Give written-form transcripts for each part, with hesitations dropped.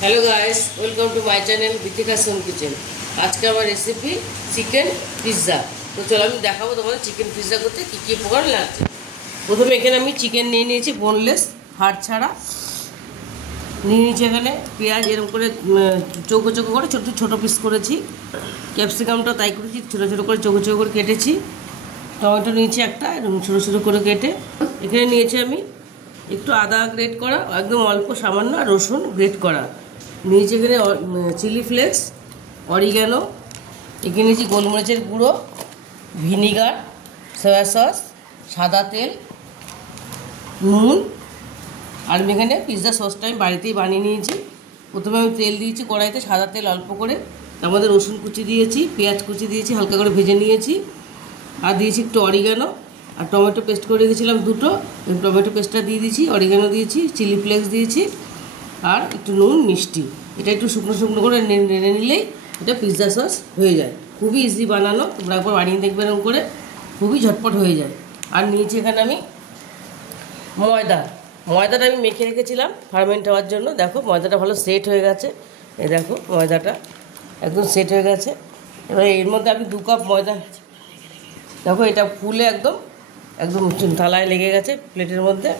Hello guys, welcome to my channel Bitika's home kitchen. आज के हमारे रेसिपी चिकेन पिज्जा। तो चलो আমি দেখাবো তোমাদের চিকেন পিজ্জা করতে কি কি উপকরণ লাগছে। প্রথমে এখানে আমি চিকেন নিয়ে নিয়েছি, বোনলেস, হাড় ছাড়া নিয়ে নিয়েছি। এখানে পেঁয়াজ এরকম করে চৌকো চৌকো করে ছোটো ছোটো পিস করেছি। ক্যাপসিকামটা তাই করেছি, ছোটো ছোটো করে চৌকো চৌকো করে কেটেছি। টমেটো নিয়েছি একটা, এরকম ছোটো ছোটো করে কেটে। এখানে নিয়েছি আমি একটু আদা গ্রেট করা, একদম অল্প সামান্য, আর রসুন গ্রেট করা নিয়েছি। এখানে চিলি ফ্লেক্স, অরিগ্যানো, এখানে নিয়েছি গোলমরিচের গুঁড়ো, ভিনিগার, সয়া সস, সাদা তেল, নুন, আর আমি এখানে পিৎজা সসটা আমি বাড়িতেই বানিয়ে নিয়েছি। প্রথমে আমি তেল দিয়েছি কড়াইতে, সাদা তেল অল্প করে, তার মধ্যে রসুন কুচি দিয়েছি, পেঁয়াজ কুচি দিয়েছি, হালকা করে ভেজে নিয়েছি, আর দিয়েছি একটু অরিগ্যানো, আর টমেটো পেস্ট করে রেখেছিলাম দুটো, টমেটো পেস্টটা দিয়ে দিয়েছি, অরিগ্যানো দিয়েছি, চিলি ফ্লেক্স দিয়েছি, আর একটু নুন, মিষ্টি। এটা একটু শুকনো শুকনো করে নেড়ে নিলেই এটা পিৎজা সস হয়ে যায়। খুবই ইজি বানানো, তোমরা একবার বানিয়ে দেখবে এরকম করে, খুবই ঝটপট হয়ে যায়। আর নিয়েছি এখানে আমি ময়দাটা আমি মেখে রেখেছিলাম ফার্মেন্ট হওয়ার জন্য। দেখো ময়দাটা ভালো সেট হয়ে গেছে, এই দেখো ময়দাটা একদম সেট হয়ে গেছে। এবার এর মধ্যে আমি 2 কাপ ময়দা, দেখো এটা ফুলে একদম একদম থালায় লেগে গেছে প্লেটের মধ্যে।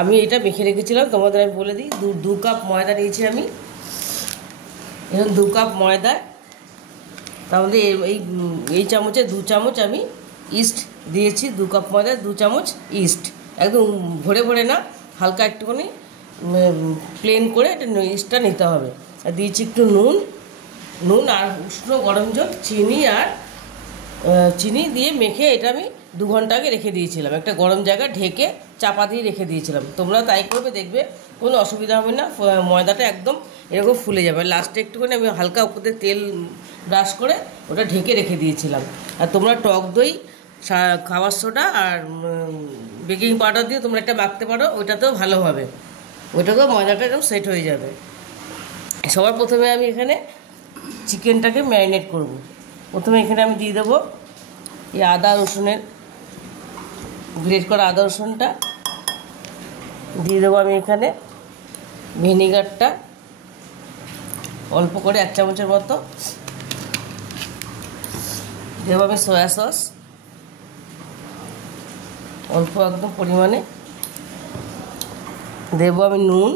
আমি এটা মেখে রেখেছিলাম, তোমাদের আমি বলে দিই। 2 কাপ ময়দা নিয়েছি আমি, এরকম 2 কাপ ময়দা। তার মধ্যে এই চামচে 2 চামচ আমি ইস্ট দিয়েছি। 2 কাপ ময়দা 2 চামচ ইস্ট, একদম ভরে ভরে না, হালকা একটুখানি প্লেন করে এটা ইস্টটা নিতে হবে। আর দিয়েছি একটু নুন আর উষ্ণ গরম জল, চিনি দিয়ে মেখে এটা আমি 2 ঘন্টা আগে রেখে দিয়েছিলাম। একটা গরম জায়গা ঢেকে চাপা দিয়ে রেখে দিয়েছিলাম। তোমরা তাই করবে, দেখবে কোনো অসুবিধা হবে না, ময়দাটা একদম এরকম ফুলে যাবে। লাস্টে একটুখানি আমি হালকা উপরে তেল ব্রাশ করে ওটা ঢেকে রেখে দিয়েছিলাম। আর তোমরা টক দই, খাবার সোডা আর বেকিং পাউডার দিয়ে তোমরা একটা মাখতে পারো, ওইটাতেও ভালো হবে, ওইটাতেও ময়দাটা একদম সেট হয়ে যাবে। সবার প্রথমে আমি এখানে চিকেনটাকে ম্যারিনেট করব। প্রথমে এখানে আমি দিয়ে দেবো এই আদা রসুনের গ্রেট করা আদা রসুনটা দিয়ে দেবো। আমি এখানে ভিনিগারটা অল্প করে 1 চামচের মতো দেবো। আমি সয়া সস অল্প একদম পরিমাণে দেবো। আমি নুন,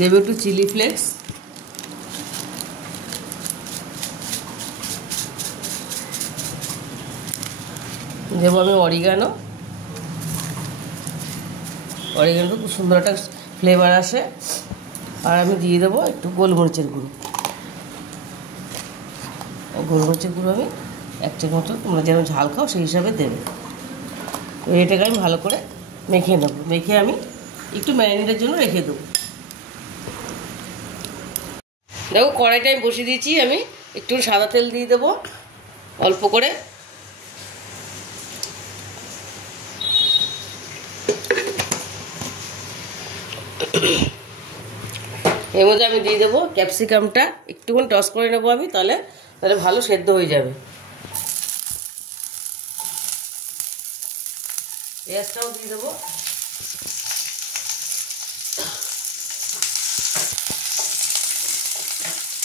দেবো একটু চিলি ফ্লেক্স, দেবো আমি অরিগ্যানো খুব সুন্দর একটা ফ্লেভার আসে। আর আমি দিয়ে দেবো একটু গোলমরিচের গুঁড়ো আমি 1 চামচ, তোমরা যেন ঝাল খাও সেই হিসাবে দেবে। তো এটাকে আমি ভালো করে মেখে নেবো, মেখে আমি একটু ম্যারিনেটের জন্য রেখে দেবো। দেখো কড়াইটা আমি বসিয়ে দিয়েছি, আমি একটু সাদা তেল দিয়ে দেবো অল্প করে। এর মধ্যে আমি দিয়ে দেবো ক্যাপসিকামটা, একটুখানি টস করে নেবো আমি, তাহলে ভালো সেদ্ধ হয়ে যাবে। পেঁয়াজটাও দিয়ে দেবো,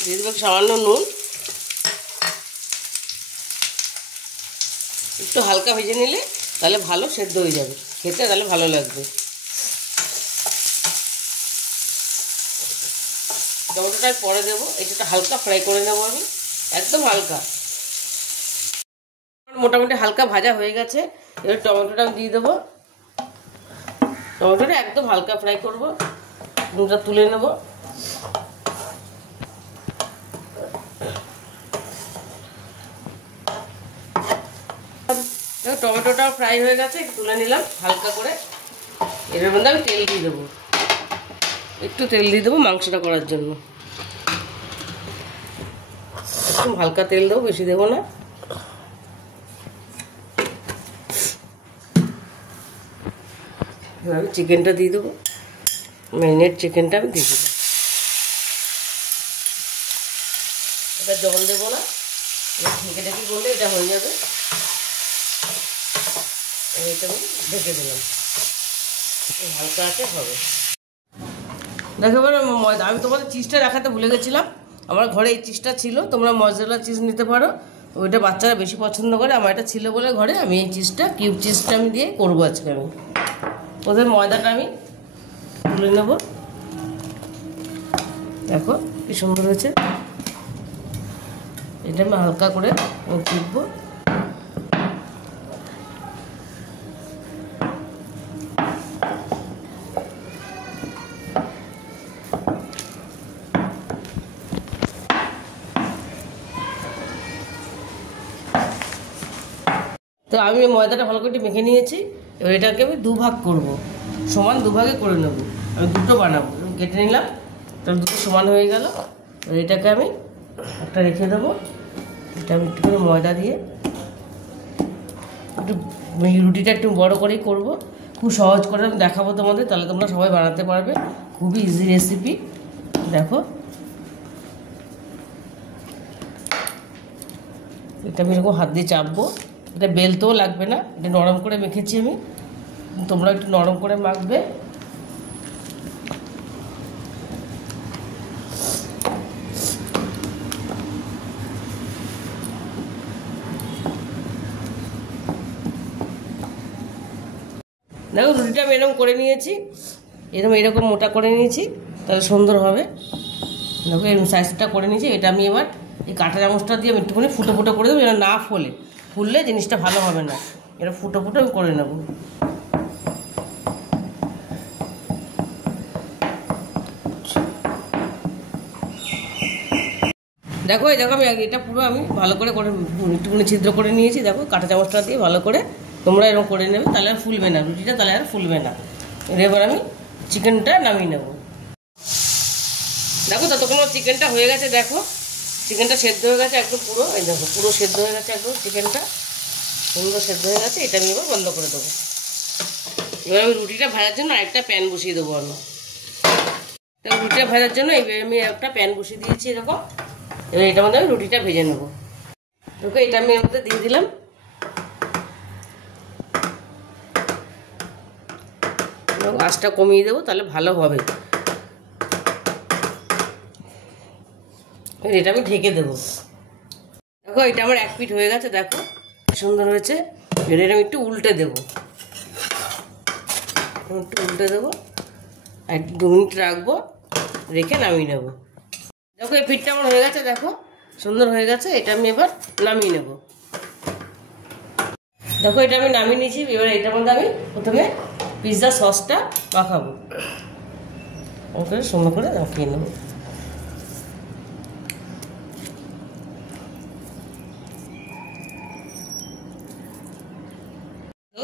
দিয়ে দেবো সামান্য নুন, একটু হালকা ভেজে নিলে তাহলে ভালো সেদ্ধ হয়ে যাবে, খেতে তাহলে ভালো লাগবে। টমেটোটা পরে দেবো, এটা হালকা ফ্রাই করে নেবো আমি, একদম হালকা। মোটামুটি হালকা ভাজা হয়ে গেছে। এবার টমেটোটা দিয়ে দেবো, টমেটোটা একদম হালকা ফ্রাই করবো, নুনটা তুলে নেবো। টমেটোটাও ফ্রাই হয়ে গেছে, তুলে নিলাম হালকা করে। এর মধ্যে আমি তেল দিয়ে দেবো, একটু তেল দিয়ে দেবো মাংসটা করার জন্য। একটু হালকা তেল দেবো, বেশি দেবো না। আমি চিকেনটা দিয়ে দেবো, ম্যারিনেট চিকেনটা আমি দিয়ে দেবো। এটা জল দেবো না, ঢেকে ঢেকে করলে এটা হয়ে যাবে। এটা আমি ঢেকে দিলাম, হালকা আছে হবে। দেখো এবার ময়দা, আমি তোমাদের চিজটা দেখাতে ভুলে গেছিলাম। আমার ঘরে এই চিজটা ছিল, তোমরা মজরেলা চিজ নিতে পারো, ওইটা বাচ্চারা বেশি পছন্দ করে। আমার এটা ছিল বলে ঘরে আমি এই চিজটা, কিউব চিজটা আমি দিয়ে করবো আজকে। আমি প্রথমে ময়দাটা আমি তুলে নেব, দেখো কি সুন্দর হয়েছে। এটা আমি হালকা করে চিপবো। তো আমি ময়দাটা ভালো করে মেখে নিয়েছি। এবার এটাকে আমি দুভাগ করব, সমান দুভাগে করে নেব। আমি দুটো বানাবো, কেটে নিলাম, তাহলে দুটো সমান হয়ে গেল। এটাকে আমি একটা রেখে দেবো। এটা আমি একটু করে ময়দা দিয়ে একটু রুটিটা একটু বড় করেই করব। খুব সহজ করে আমি দেখাবো তোমাদের, তাহলে তোমরা সবাই বানাতে পারবে। খুবই ইজি রেসিপি। দেখো এটা আমি এরকম হাত দিয়ে চাপবো। এটা বেলতেও লাগবে না, এটা নরম করে মেখেছি আমি, তোমরা একটু নরম করে মাখবে। দেখো রুটিটা আমি এরকম করে নিয়েছি, এরকম মোটা করে নিয়েছি, তাহলে সুন্দর হবে। দেখো এরকম সাইজটা করে নিয়েছি। এটা আমি এবার এই কাঁটা চামচটা দিয়ে আমি একটুখানি ফুটো ফুটো করে দেবো, এটা না ফুললে জিনিসটা ভালো হবে না। এটা ফুটো ফুটো আমি করে নেব। দেখো দেখো আমি এটা পুরো আমি ভালো করে একটুখানি ছিদ্র করে নিয়েছি। দেখো কাঁটা চামচটা দিয়ে ভালো করে তোমরা এরকম করে নেবে, তাহলে আর ফুলবে না রুটিটা, তাহলে আর ফুলবে না। এবার আমি চিকেনটা নামিয়ে নেব। দেখো ততক্ষণ চিকেনটা হয়ে গেছে। দেখো চিকেনটা সেদ্ধ হয়ে গেছে একদম পুরো, এই দেখো পুরো সেদ্ধ হয়ে গেছে একদম, চিকেনটা সুন্দর সেদ্ধ হয়ে গেছে। এটা আমি এবার বন্ধ করে দেবো। এবার আমি রুটিটা ভাজার জন্য আরেকটা প্যান বসিয়ে দেবো। আমি রুটিটা ভাজার জন্য আমি একটা প্যান বসিয়ে দিয়েছি এরকম। এবার এটার মধ্যে আমি রুটিটা ভেজে নেবো। দেখো এটা আমি এর মধ্যে দিয়ে দিলাম। আঁচটা কমিয়ে দেবো, তাহলে ভালো হবে। এটা আমি ঢেকে দেবো। দেখো এটা আমার এক পিঠ হয়ে গেছে, দেখো সুন্দর হয়েছে। এটা আমি একটু উল্টে দেবো, আর 2 মিনিট রাখবো, রেখে নামিয়ে নেবো। দেখো এই পিঠটা আমার হয়ে গেছে, দেখো সুন্দর হয়ে গেছে। এটা আমি এবার নামিয়ে নেব। দেখো এটা আমি নামিয়ে নিয়েছি। এবার এটার মধ্যে আমি প্রথমে পিৎজা সসটা মাখাবো, ওকে সুন্দর করে মাখিয়ে নেব।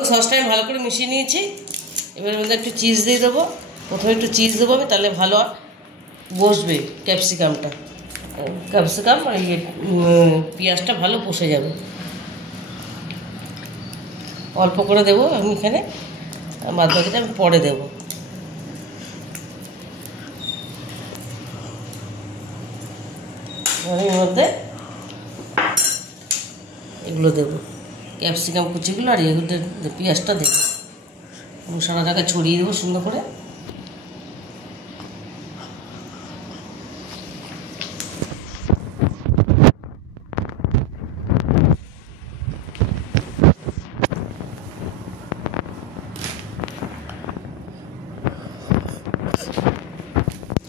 সসটা আমি ভালো করে মিশিয়ে নিয়েছি। এবার মধ্যে একটু চিজ দিয়ে দেবো। প্রথমে একটু চিজ দেবো আমি, তাহলে ভালো বসবে ক্যাপসিকাম আর পেঁয়াজটা ভালো বসে যাবে। অল্প করে দেবো আমি এখানে, বাদ বাকিটা আমি পরে দেবো। এর মধ্যে এগুলো দেবো, ক্যাপসিকাম কুচিগুলো, আর এগুলো পেঁয়াজটা দেবো। সারা জায়গায় ছড়িয়ে দেবো সুন্দর করে।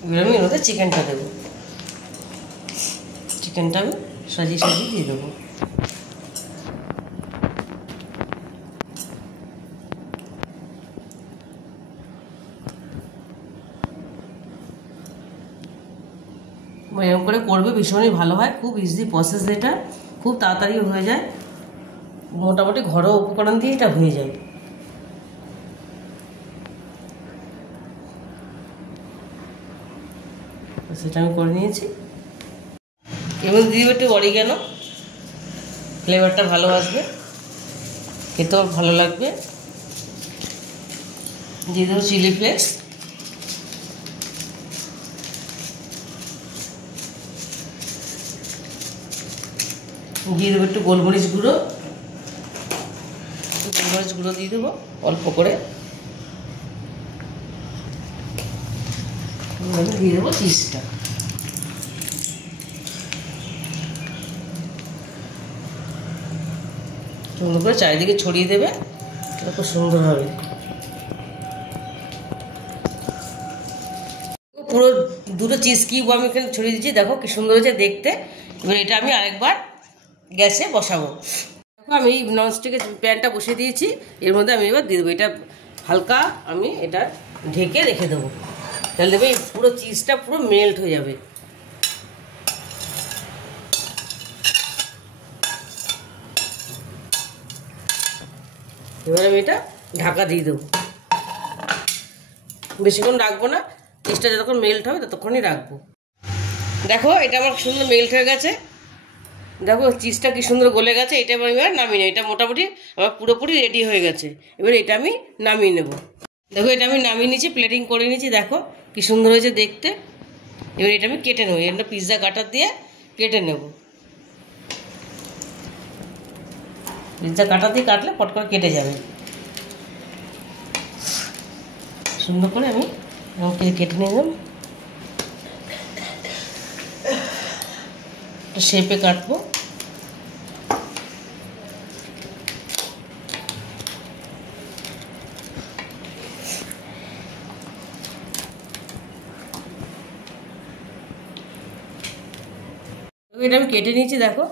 এবার আমি এর মধ্যে চিকেনটা দেবো। চিকেনটা আমি সাজিয়ে দিয়ে দেবো। এরকম করে করবে, ভীষণই ভালো হয়। খুব ইজি প্রসেস, এটা খুব তাড়াতাড়ি হয়ে যায়। মোটামুটি ঘরোয়া উপকরণ দিয়ে এটা হয়ে যায়। সেটা আমি করে নিয়েছি। এবং দিয়ে একটু অরিগ্যানো, ফ্লেভারটা ভালো আসবে, খেতেও ভালো লাগবে। দিয়ে দেবো চিলি ফ্লেক্স, দিয়ে দেবো একটু গোলমরিচ গুঁড়ো, গোলমরিচ গুঁড়ো দিয়ে দেবো অল্প করে, দিয়ে দেবো চিজটা। সুন্দর করে চারিদিকে ছড়িয়ে দেবে, খুব সুন্দর হবে। পুরো দুটো চিজ কিউব আমি এখানে ছড়িয়ে দিচ্ছি, দেখো কি সুন্দর হয়েছে দেখতে। এবার এটা আমি আরেকবার গ্যাসে বসাবো। দেখো আমি ননস্টিকের প্যানটা বসিয়ে দিয়েছি, এর মধ্যে আমি এবার দিয়ে দেবো এটা হালকা, আমি এটা ঢেকে রেখে দেবো, তাহলে দেখবে পুরো চিজটা পুরো মেল্ট হয়ে যাবে। এবার আমি এটা ঢাকা দিয়ে দেবো, বেশিক্ষণ রাখবো না, চিজটা যতক্ষণ মেল্ট হবে ততক্ষণই রাখবো। দেখো এটা আমার সুন্দর মেল্ট হয়ে গেছে, দেখো চিজটা কি সুন্দর গলে গেছে। এটা আমি এবার নামিয়ে নেব, এটা মোটামুটি আমার পুরোপুরি রেডি হয়ে গেছে। এবার এটা আমি নামিয়ে নেব। দেখো এটা আমি নামিয়ে নিয়েছি, প্লেটিং করে নিয়েছি, দেখো কি সুন্দর হয়েছে দেখতে। এবার এটা আমি কেটে নেবো, এটা পিৎজা কাটার দিয়ে কেটে নেব। পিৎজা কাটা দিয়ে কাটলে পট করে কেটে যাবে। সুন্দর করে আমি কেটে নিলাম, একটা শেপে কাটবো। এটা আমি কেটে নিয়েছি, দেখো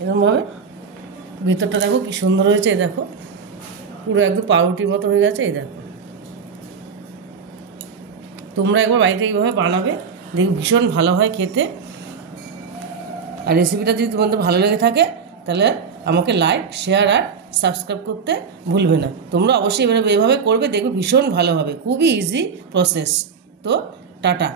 এরকমভাবে, ভিতরটা দেখো কি সুন্দর হয়েছে, দেখো পুরো একদম পাউরুটির মতো হয়ে গেছে। এই দেখো, তোমরা একবার বাড়িতে এইভাবে বানাবে, দেখো ভীষণ ভালো হয় খেতে। আর রেসিপিটা যদি তোমাদের ভালো লেগে থাকে তাহলে আমাকে লাইক, শেয়ার আর সাবস্ক্রাইব করতে ভুলবে না। তোমরা অবশ্যই এভাবে করবে, দেখবে ভীষণ ভালো হবে, খুবই ইজি প্রসেস। তো টাটা।